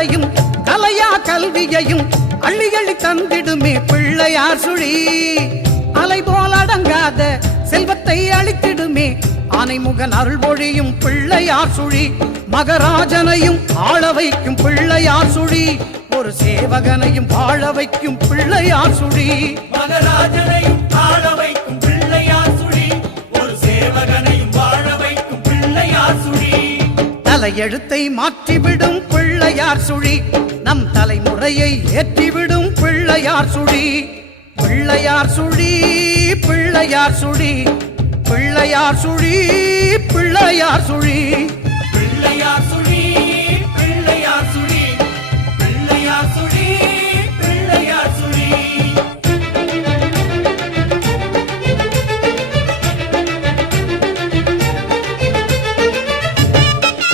கலையும் கலையா கல்வியையும் அள்ளி அள்ளி தந்திடுமே பிள்ளையார் சுழி. அலை போல் அடங்காத செல்வத்தை அளித்திடுமே ஆனைமுகன் அருள் பொழியும் பிள்ளையார் சுழி. மகராஜனையும் ஆள வைக்கும் பிள்ளையார் சுழி. ஒரு சேவகனையும் வாழ வைக்கும் பிள்ளையார் சுழி. மகராஜனையும் ஆள வைக்கும் பிள்ளையார் சுழி. ஒரு சேவகனையும் வாழ வைக்கும் பிள்ளையார் சுழி. தலையெழுத்தை மாற்றிவிடும் பிள்ளையார் சுழி. நம் தலைமுறையை ஏற்றிவிடும் பிள்ளையார் சுழி. பிள்ளையார் சுழி பிள்ளையார் சுழி பிள்ளையார் சுழி பிள்ளையார் சுழி.